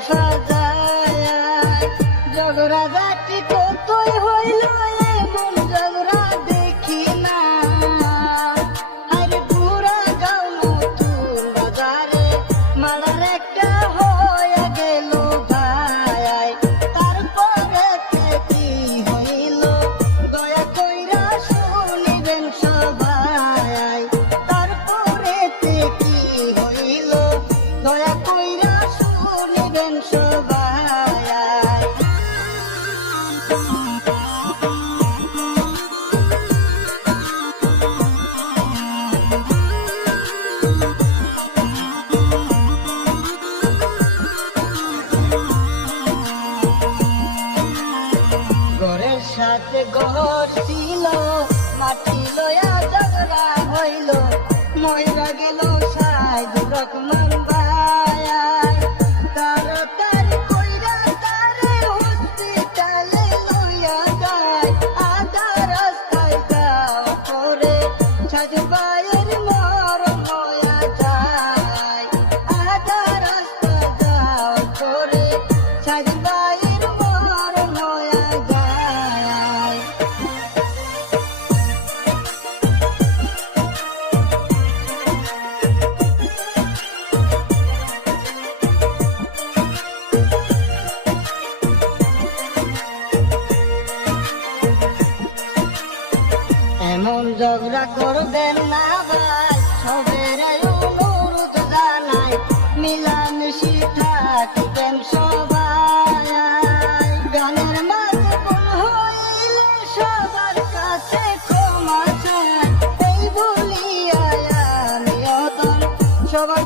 সাজায় ঝগড়া জাতি কতই হইল এমন ঝগড়া দেখি না আরে পুরা গাঁও নতুন বাজারে মালার একটা হয়ে গেল ভাই তারপরে কি হইল দয়া কইরা শুনিবেন সবাই তারপরে কি হইল দয়া কইরা শুনিবেন সবাই ঘরের সাথে ঘর ছিল মাটি লয়া ঝগড়া হইল ময়রা গেল সাইড রকমান ভাই তাড়াতাড়ি কইরা তারে হসপিটালে লইয়া যায় আধা রাস্তায় যাও করে সাজ ভাইয়ের মরণ হইয়া যায় আধা রাস্তায় যাও করে সাজ ভাইয়ের মরণ হইয়া যায় এমন ঝগড়া করবেন না ভাই সবের অনুরোধ জানাই মিলামিশি থাকবেন সবাই গানের মাঝে ভুল হইলে সবার কাছে ক্ষমা চাই এই বলিয়া আমি অদল সবার